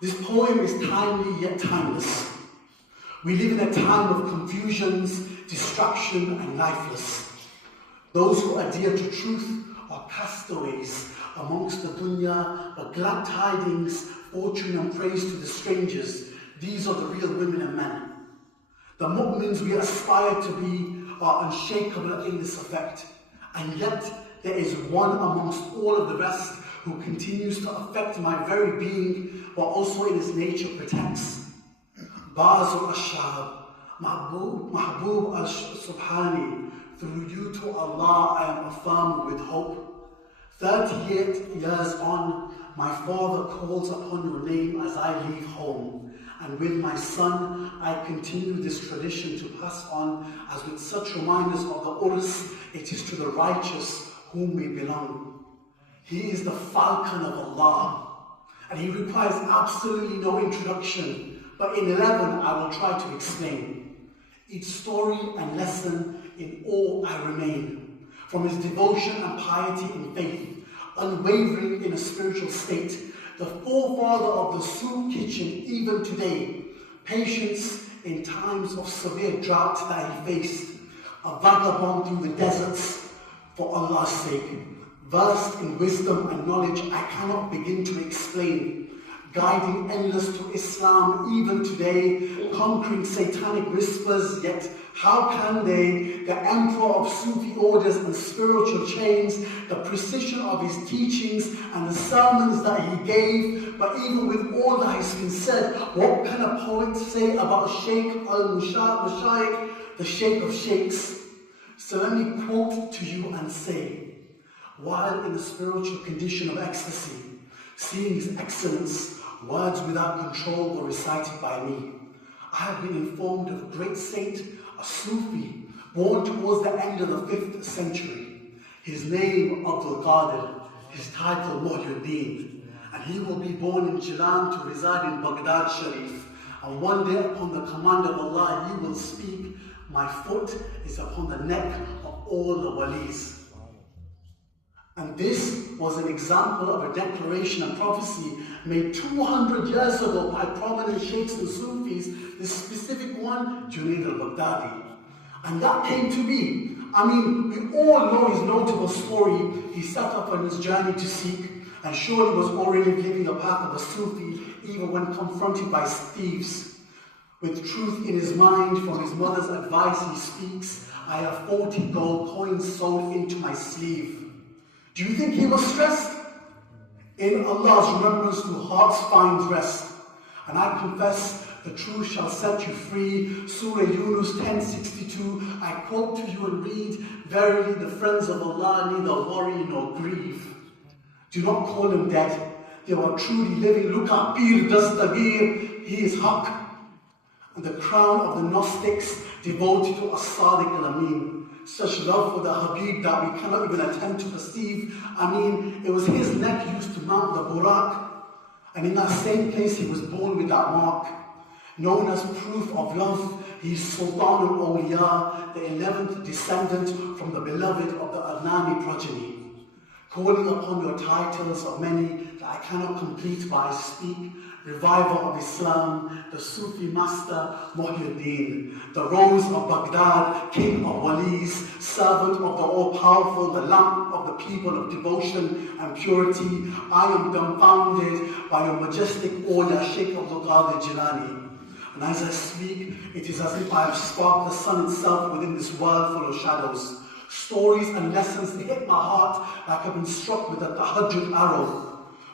This poem is timely yet timeless. We live in a time of confusions, distraction, and lifeless. Those who adhere to truth are castaways amongst the dunya, but glad tidings, fortune, and praise to the strangers. These are the real women and men. The mu'mins we aspire to be are unshakable in this effect, and yet there is one amongst all of the rest who continues to affect my very being, but also in his nature protects. Ba'zu al-Shahab, Mahbub al-Subhani, through you to Allah I am affirmed with hope. 38 years on, my father calls upon your name as I leave home, and with my son I continue this tradition to pass on, as with such reminders of the Urs, it is to the righteous whom we belong. He is the falcon of Allah, and he requires absolutely no introduction, but in 11 I will try to explain. Each story and lesson, in awe I remain, from his devotion and piety in faith, unwavering in a spiritual state, the forefather of the soup kitchen even today, patience in times of severe drought that he faced, a vagabond through the deserts for Allah's sake, versed in wisdom and knowledge I cannot begin to explain, guiding endless to Islam even today, conquering satanic whispers, yet how can they, the emperor of Sufi orders and spiritual chains, the precision of his teachings and the sermons that he gave, but even with all that has been said, what can a poet say about Shaykh al-Mushayikh, the Shaykh of Sheikhs? So let me quote to you and say, while in a spiritual condition of ecstasy, seeing his excellence, words without control were recited by me. I have been informed of a great saint, a Sufi, born towards the end of the 5th century. His name, Abdul Qadir, his title, Muhyiddin, and he will be born in Jilan to reside in Baghdad Sharif. And one day, upon the command of Allah, he will speak, my foot is upon the neck of all the walis. And this was an example of a declaration and prophecy made 200 years ago by prominent sheikhs and Sufis, this specific one, Junaid al-Baghdadi. And that came to be. I mean, we all know his notable story. He set off on his journey to seek, and surely was already living the path of a Sufi, even when confronted by thieves. With truth in his mind, from his mother's advice he speaks, I have 40 gold coins sewed into my sleeve. Do you think he was stressed? In Allah's remembrance do hearts find rest. And I confess the truth shall set you free. Surah Yunus 10:62. I quote to you and read, verily the friends of Allah neither worry nor grieve. Do not call them dead. They are truly living. Look at Azam Dastagir. He is Haqq. And the crown of the Gnostics devoted to As-Sadiq al-Amin. Such love for the Habib that we cannot even attempt to perceive. I mean, it was his neck used to mount the Burak, and in that same place he was born with that mark. Known as proof of love, he is Sultan al-Awliya, the 11th descendant from the beloved of the Adnani progeny. Calling upon your titles of many that I cannot complete, but I speak, reviver of Islam, the Sufi master Muhyiddin, the rose of Baghdad, king of walis, servant of the all-powerful, the lamp of the people of devotion and purity. I am dumbfounded by your majestic order, Shaykh Abdul Qadir Jilani. And as I speak, it is as if I have sparked the sun itself within this world full of shadows. Stories and lessons that hit my heart like I've been struck with a tahajjud arrow.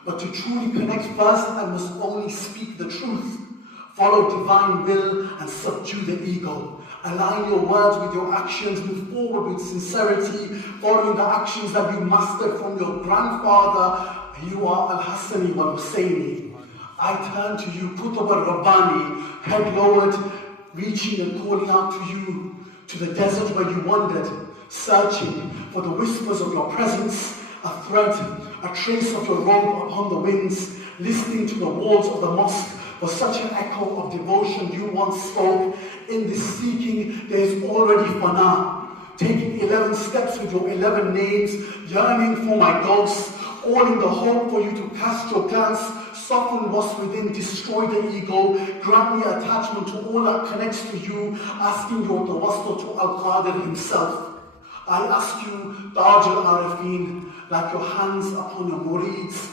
But to truly connect first, I must only speak the truth. Follow divine will and subdue the ego. Align your words with your actions. Move forward with sincerity, following the actions that you mastered from your grandfather. You are Al-Hassani wal-Husseini. I turn to you, Kutub al-Rabbani, head lowered, reaching and calling out to you, to the desert where you wandered, searching for the whispers of your presence, a thread, a trace of your robe upon the winds, listening to the walls of the mosque for such an echo of devotion you once spoke. In this seeking, there is already fana. Taking 11 steps with your 11 names, yearning for my ghost, all in the hope for you to cast your glance soften what's within, destroy the ego, grant me attachment to all that connects to you, asking your tawassul to Al-Qadir himself. I ask you, Taj al-Arifin, like your hands upon your murids,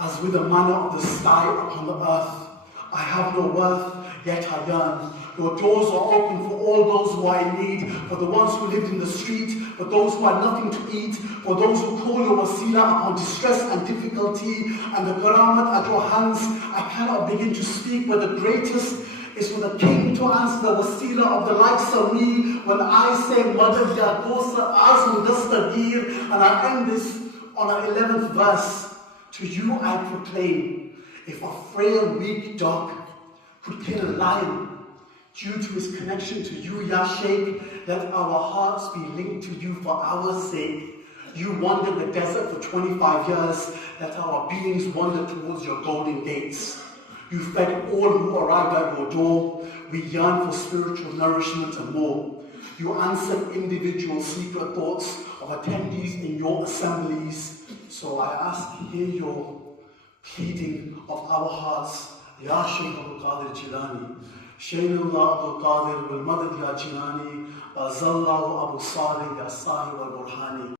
as with the manna of the sky upon the earth. I have no worth, yet I yearn. Your doors are open for all those who are in need, for the ones who lived in the street, for those who had nothing to eat, for those who call your wasila upon distress and difficulty, and the karamat at your hands. I cannot begin to speak, but the greatest is for the king to answer the wasila of the likes of me when I say Madad ya Ghaus Al Azam Dastagir, and I end this on our 11th verse. To you I proclaim, if a frail, weak dog could kill a lion due to his connection to you, Ya Shaykh, let our hearts be linked to you for our sake. You wandered the desert for 25 years, let our beings wander towards your golden gates. You fed all who arrived at your door. We yearn for spiritual nourishment and more. You answered individual secret thoughts of attendees in your assemblies. So I ask, hear your pleading of our hearts. Ya Shaykh Abdul Qadir Jilani, Shaykh Abdul Qadir wal Madad ya Jilani, wa Zallahu Abu Salih ya Sahib al Burhani.